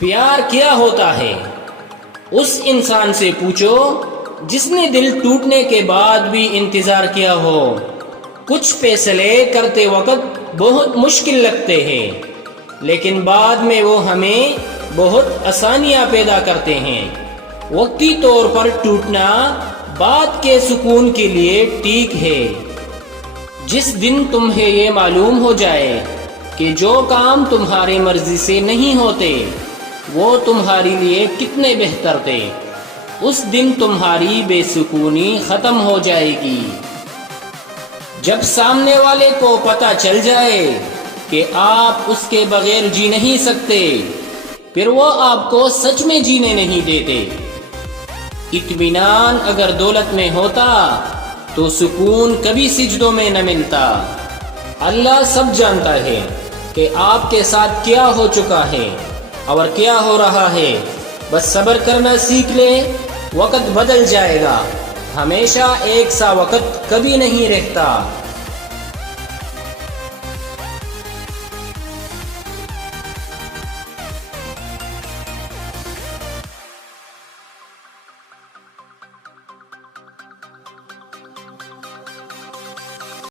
پیار کیا ہوتا ہے اس انسان سے پوچھو جس نے دل ٹوٹنے کے بعد بھی انتظار کیا ہو۔ کچھ فیصلے کرتے وقت بہت مشکل لگتے ہیں، لیکن بعد میں وہ ہمیں بہت آسانیاں پیدا کرتے ہیں۔ وقتی طور پر ٹوٹنا بعد کے سکون کے لیے ٹھیک ہے۔ جس دن تمہیں یہ معلوم ہو جائے کہ جو کام تمہاری مرضی سے نہیں ہوتے وہ تمہارے لیے کتنے بہتر تھے، اس دن تمہاری بے سکونی ختم ہو جائے گی۔ جب سامنے والے کو پتہ چل جائے کہ آپ اس کے بغیر جی نہیں سکتے، پھر وہ آپ کو سچ میں جینے نہیں دیتے۔ اطمینان اگر دولت میں ہوتا تو سکون کبھی سجدوں میں نہ ملتا۔ اللہ سب جانتا ہے کہ آپ کے ساتھ کیا ہو چکا ہے اور کیا ہو رہا ہے، بس صبر کرنا سیکھ لے، وقت بدل جائے گا۔ ہمیشہ ایک سا وقت کبھی نہیں رہتا۔